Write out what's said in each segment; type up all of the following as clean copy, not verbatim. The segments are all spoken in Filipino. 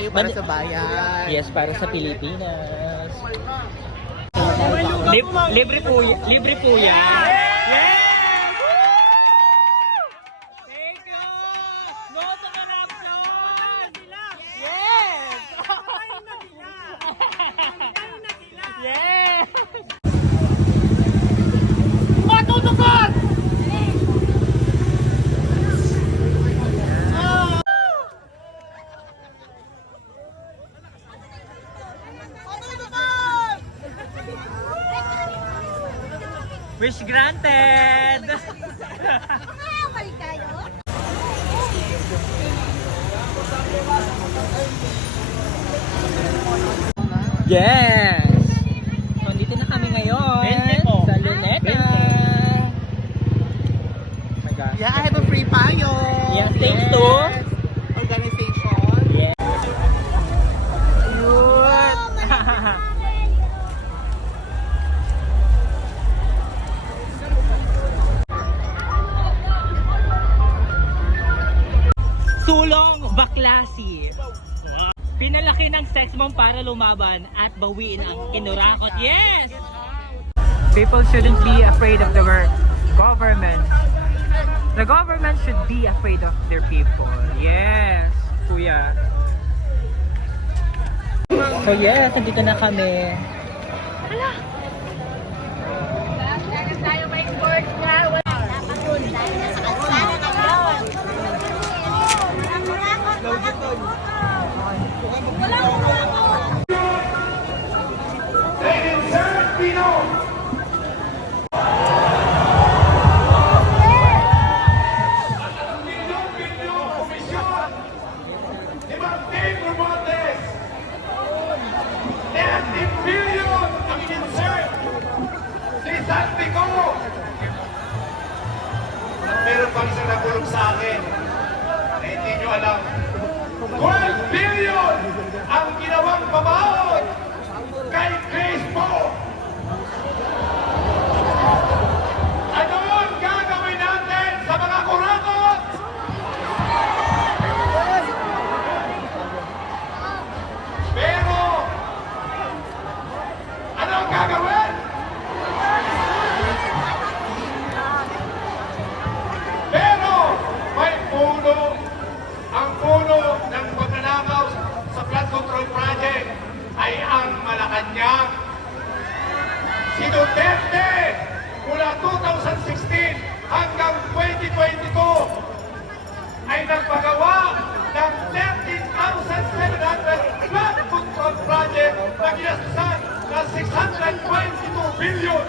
tayo para sa bayan. Yes, para sa Pilipinas. Libre po, libre po yan. Yes! Thank you! No to corruption! Yes! Yes! Matutupad! Wish granted! Balik tayo. Yes! Nandito na kami ngayon sa Luneta. Oh my gosh. Yeah, I have a free payo. Yes, thanks to organization. yes. Cute! Sulong Baklasi. Pinalaki ng sex bomb para lumaban at bawiin ang kinurakot. Yes! People shouldn't be afraid of the government. The government should be afraid of their people. Yes, kuya. So yes, nandito na kami. Tayo may sport na. Dapat dun. Dahil nasa kalsada na yun. Meron pang isang nagulong sa akin na hindi nyo alam. 12 billion ang ginawang pamahon kay Grace Mo. Ano ang gagawin natin sa mga kurakot? Pero, ano ang gagawin? Pero, may puno, ang puno ng pagnanakaw sa flood control project ay ang Malacanang. Si Duterte, mula 2016 hanggang 2022, ay nagpagawa ng 13,700 flood control project na ginastusan ng 622 billion.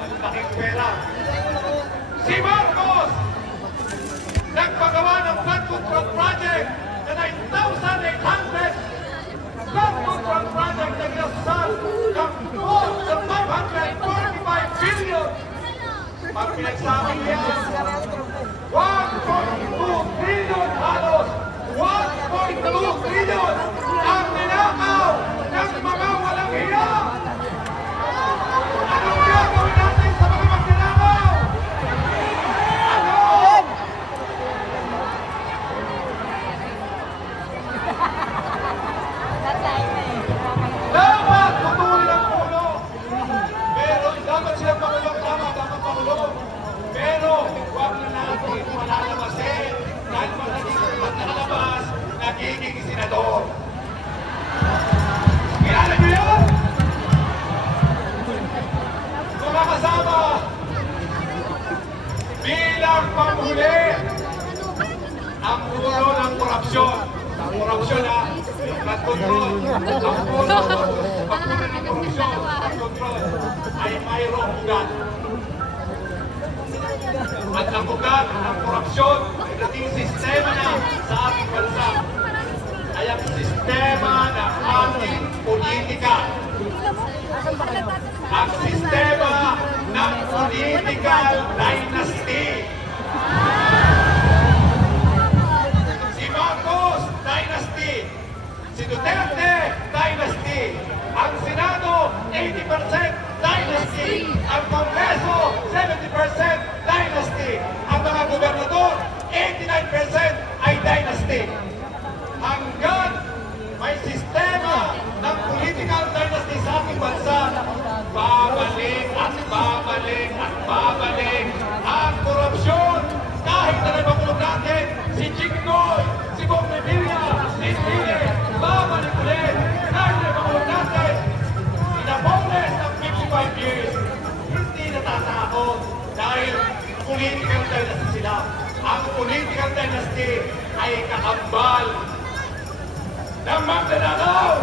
Ang laking pera. Si Marcos, nagpagawa ng flood control project na 9,800 flood control project na ginastusan ng 545 billion. Pag pinagsama niya, 1.2 trillion halos, 1.2 trillion ang ninakaw ng mga walang hiya. Anong gagawin natin sa mga magnanakaw? Ano? Dapat tutuloy ang puno. Pero dapat silang makulong, dapat makulong. Pero huwag na natin malalabasin dahil pag nakalabas, nagiging senador. Kilala niyo yun? Mga kasama, bilang panghuli, ang puno ng korupsyon. Ang korupsyon na, flood control. Ang puno ng korupsyon, flood control, ay mayroong ugat. At ang ugat ng korupsyon ay naging sistema na sa ating bansa. Ay ang sistema ng ating politika. Ang sistema ng political dynasty. Si Marcos, dynasty. Si Duterte, dynasty. Ang Senado, 80% dynasty. Ang Kongreso, 70% dynasty. Ang mga gobernador, 89% ay dynasty. Hanggang babalik at babalik ang korupsyon. Kahit na nabakulong natin si Chiknoy, si Bong Revilla, si Stile, babalik ulit. Kahit na nabakulong natin, inabones ng 55 years. Hindi natatakot dahil political dynasty sila. Ang political dynasty ay kakambal ng magnanakaw.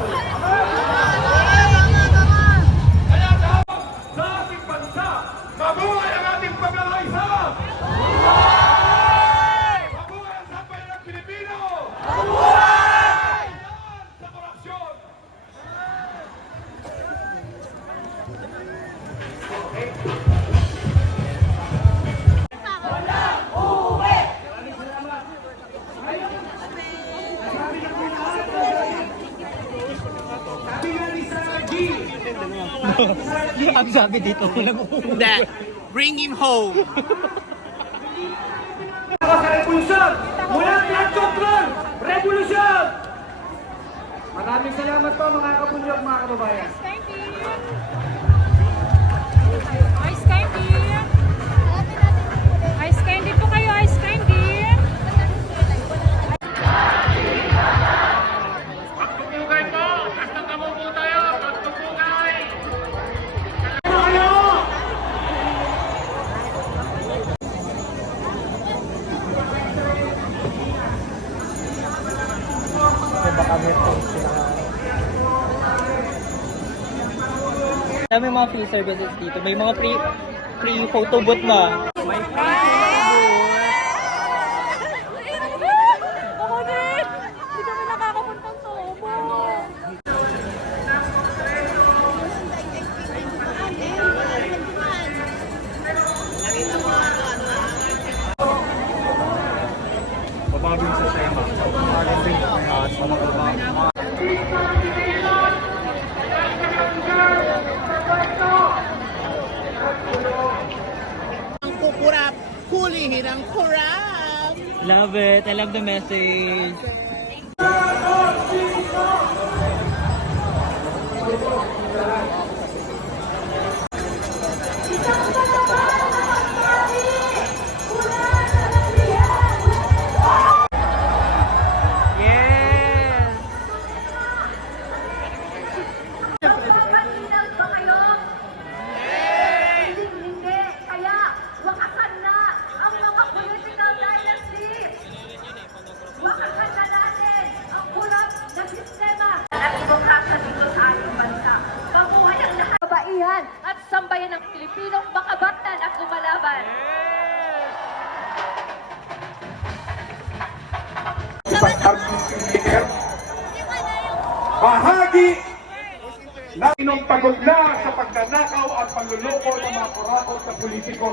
Kaya dapat sa ating bansa, mabuhay ang ating pagkakaisa! Mabuhay ang sambayan ng Pilipino! Mabuhay! Sa korupsyon! Ang sabi dito, Hindi. Bring him home. Sa revolusyon! Mula blood control! Revolusyon! Maraming salamat po mga kapunyog, mga kababayan. Ice candy! Ice candy po kayo, ice candy! Pagtutugay po! Basta tamo po tayo! Pagtutugay! May mga free services dito. May mga free photo booth na. May free Ako din! Hindi kami nakakapuntang Tobo! Babagin sa tema. Babagin din sa mga Ang kukurap, kulihin ang kurap. Love it. I love the message. Yes! Makinag ba kayo? Hindi. Kaya, wakasan na ang mga political dynasty. Wakasan na natin ang kurap na sistema at demokrasya dito sa ating bansa. Mabuhay ang lahat ng kabaihan at sambayan ng Pilipinong makabatan at lumalaban. bahagi na inong pagod na sa pagdanakaw at panluloko ng mga kurakot na politiko.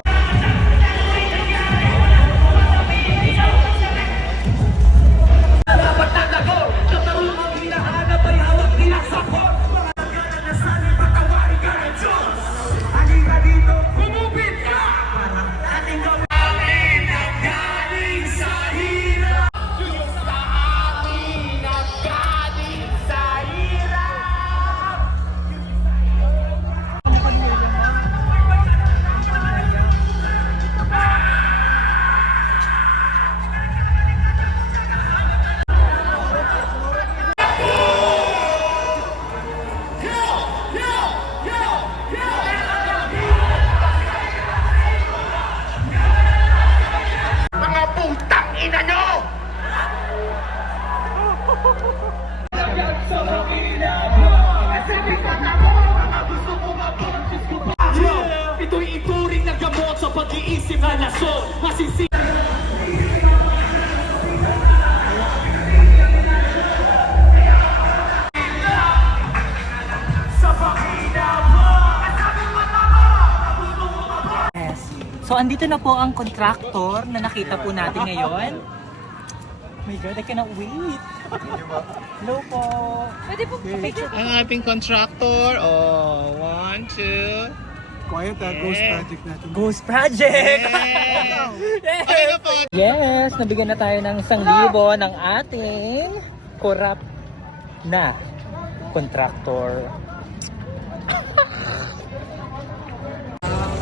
Ito'y ituring na gamot sa pag-iisip na nasod. Masisi Yes. So, andito na po ang contractor na nakita po natin ngayon. Oh my God, I cannot wait. Hello po. Pwede po picture. Ang ating contractor. Oh, 1, 2. Quiet ghost project natin. Ghost Project! Yes! Ay na po. Yes, nabigyan na tayo ng 1,000 ng ating corrupt na contractor.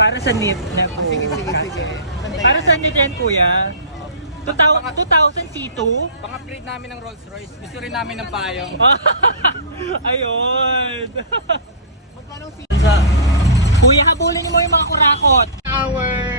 Para sa NIT na po. Sige. Para sa NIT yan, kuya. 2000 C2? Pang-upgrade namin ng Rolls Royce. Gusto rin namin ng payong. Ayun. Kuya, habulin mo yung mga kurakot. Our